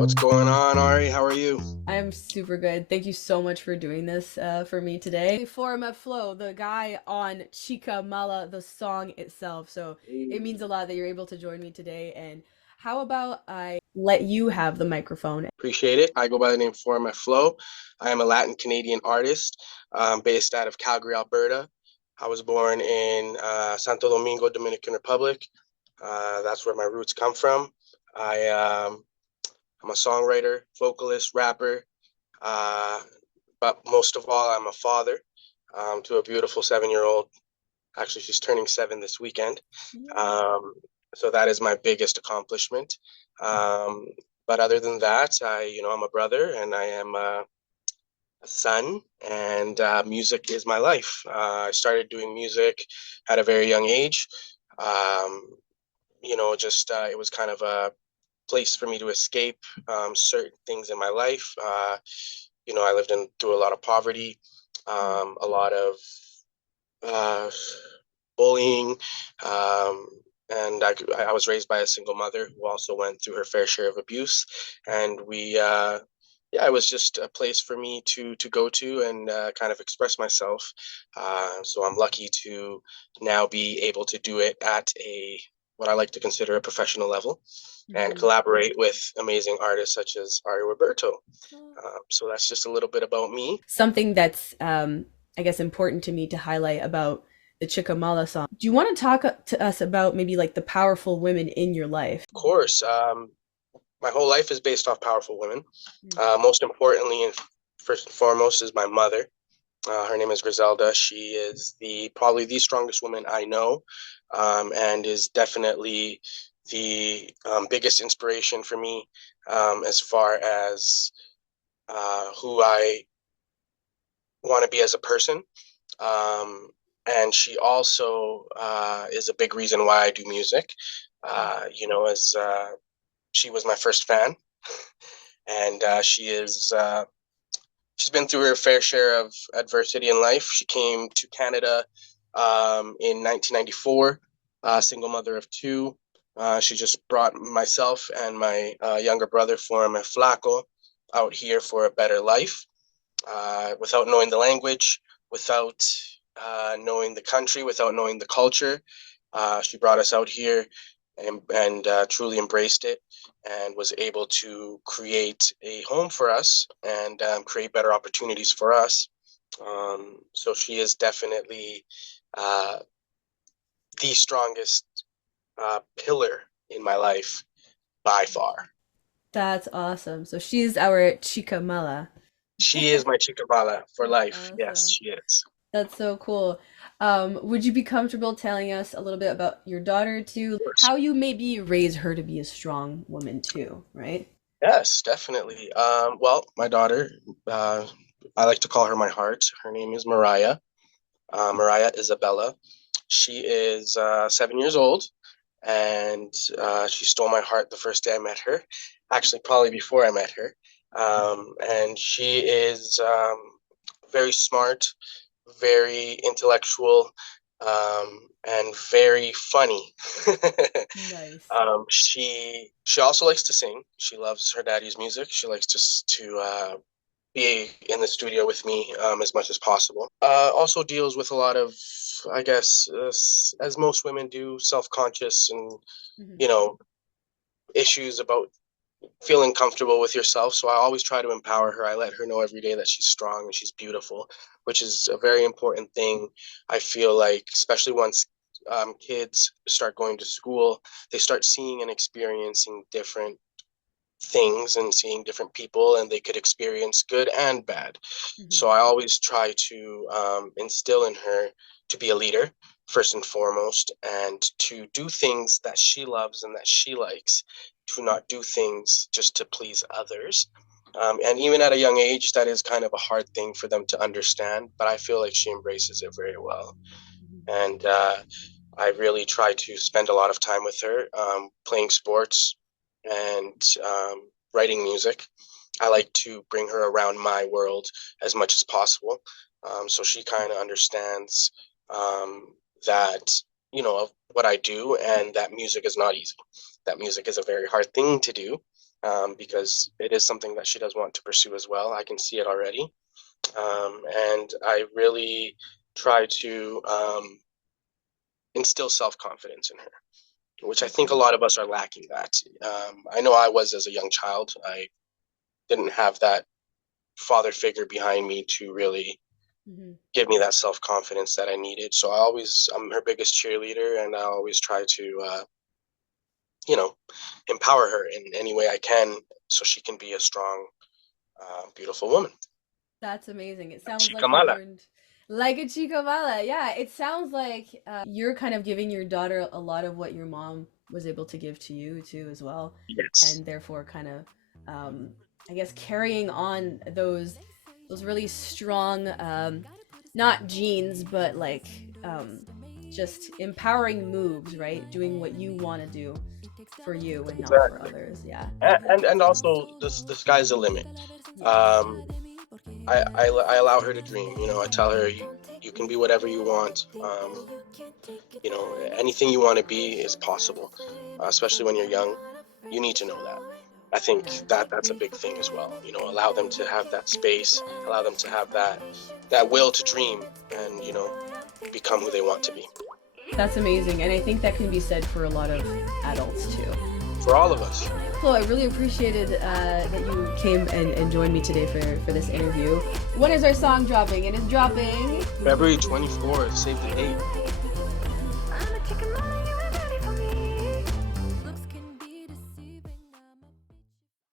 What's going on, Ari? How are you? I'm super good. Thank you so much for doing this for me today. Forma Flow, the guy on Chica Mala, the song itself. So it means a lot that you're able to join me today. And how about I let you have the microphone? Appreciate it. I go by the name Forma Flow. I am a Latin Canadian artist based out of Calgary, Alberta. I was born in Santo Domingo, Dominican Republic. That's where my roots come from. I, I'm a songwriter, vocalist, rapper, uh, but most of all, I'm a father to a beautiful 7 year old. Actually, she's turning 7 this weekend. Yay. Um, so that is my biggest accomplishment. Um, but other than that, I'm a brother and I am a son, and music is my life. I started doing music at a very young age. Um, just it was kind of a place for me to escape certain things in my life. I lived through a lot of poverty, Mm. a lot of uh, bullying. Um, and I was raised by a single mother who also went through her fair share of abuse. And yeah, it was just a place for me to go to and kind of express myself. So I'm lucky to now be able to do it at what I like to consider a professional level and Mhm. collaborate with amazing artists such as Ari Roberto. So that's just a little bit about me. Something that's, I guess, important to me to highlight about the Chickamala song. Do you want to talk to us about maybe like the powerful women in your life? Of course, my whole life is based off powerful women. Mm. Most importantly, and first and foremost, is my mother. Her name is Griselda. She is the probably the strongest woman I know, and is definitely the biggest inspiration for me as far as who I want to be as a person. Um, and she also is a big reason why I do music. As she was my first fan, and she's been through her fair share of adversity in life. She came to Canada in 1994, single mother of two. She just brought myself and my younger brother, Florima Flaco, out here for a better life without knowing the language, without knowing the country, without knowing the culture. She brought us out here and truly embraced it and was able to create a home for us and create better opportunities for us. So she is definitely uh, the strongest pillar in my life by far. That's awesome. So she's our Chicamala. She is my chicabala for That's life. Yes, awesome. she is. That's so cool. Would you be comfortable telling us a little bit about your daughter too? Of course. How you maybe raise her to be a strong woman too, right? Yes, definitely. Well, my daughter, uh, I like to call her my heart. Her name is Mariah, Mariah Isabella. She is 7 years old, and she stole my heart the first day I met her. Actually, probably before I met her. And she is very smart, very intellectual, and very funny. Nice. She also likes to sing. She loves her daddy's music. She likes to be in the studio with me as much as possible. Also deals with a lot of, I guess, as most women do, self-conscious and Hmm. you know issues about feeling comfortable with yourself. So I always try to empower her. I let her know every day that she's strong and she's beautiful, which is a very important thing. I feel like, especially once kids start going to school, they start seeing and experiencing different things and seeing different people, and they could experience good and bad. Hmm. So I always try to instill in her to be a leader first and foremost, and to do things that she loves and that she likes, to not do things just to please others. And even at a young age, that is kind of a hard thing for them to understand, but I feel like she embraces it very well. And I really try to spend a lot of time with her, playing sports and writing music. I like to bring her around my world as much as possible, so she kind of understands that of what I do, and that music is not easy. That music is a very hard thing to do, because it is something that she does want to pursue as well. I can see it already. And I really try to instill self-confidence in her, which I think a lot of us are lacking that. I know I was as a young child. I didn't have that father figure behind me to really Hmm. give me that self-confidence that I needed. So I'm her biggest cheerleader, and I always try to, you know, empower her in any way I can so she can be a strong, beautiful woman. That's amazing. It sounds Chica like you've mala. learned like a chico mala. Yeah, it sounds like you're kind of giving your daughter a lot of what your mom was able to give to you too as well, Yes. and therefore kind of, um, I guess, carrying on those really strong, not genes, but like just empowering moves, right? Doing what you want to do for you and not for Exactly. others. Yeah. And also the sky's the limit. Um, I allow her to dream. You know, I tell her you can be whatever you want. You know, anything you want to be is possible, especially when you're young. You need to know that. I think that that's a big thing as well. You know, allow them to have that space, allow them to have that will to dream, and become who they want to be. That's amazing, and I think that can be said for a lot of adults too. For all of us. Flo, I really appreciated that you came and joined me today for this interview. When is our song dropping? It is dropping February 24th, save the date.